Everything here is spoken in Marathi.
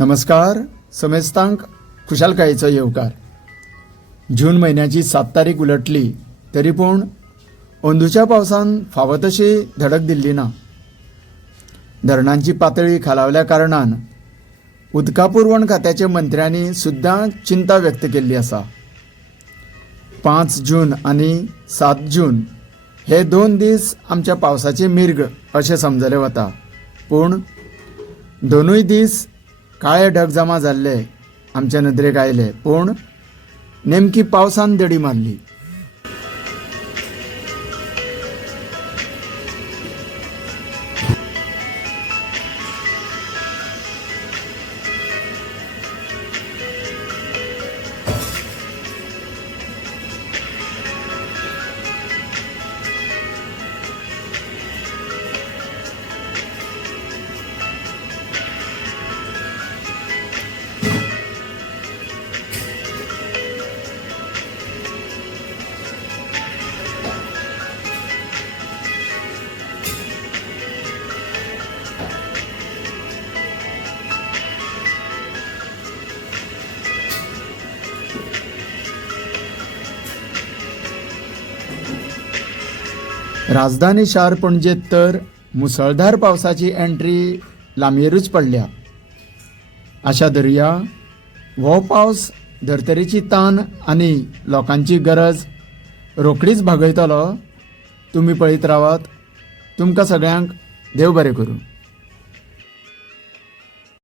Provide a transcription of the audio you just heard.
नमस्कार. समेस्तांक खुशालकायेचो येवकार. जून महिन्याची 7 तारीख उलटली तरी पूण अंदूच्या पावसान फावो तशी धडक दिल्ली ना. धरणांची पातळी खालावल्या कारणान उदका पुरवण खात्याच्या मंत्र्यांनी सुद्दां चिंता व्यक्त केल्ली आसा. 5 जून आनी 7 जून हे 2 दीस आमच्या पावसाचे मिर्ग अशें समजले वता. पूण दोनूय दीस काळे ढग जमा जाल्ले आमच्या नदरेक आयले, पूण नेमकी पावसान दडी मारली. राजधानी शार पणजेत तर मुसळधार पावसाची एंट्री लांबयेरूच पडल्या. अशा दर्या हो पावस धर्तरेची तान आनी लोकांची गरज रोखडीच भागयतलो. तुमी पळयत रावात. तुमकां सगळ्यांक देव बरें करूं.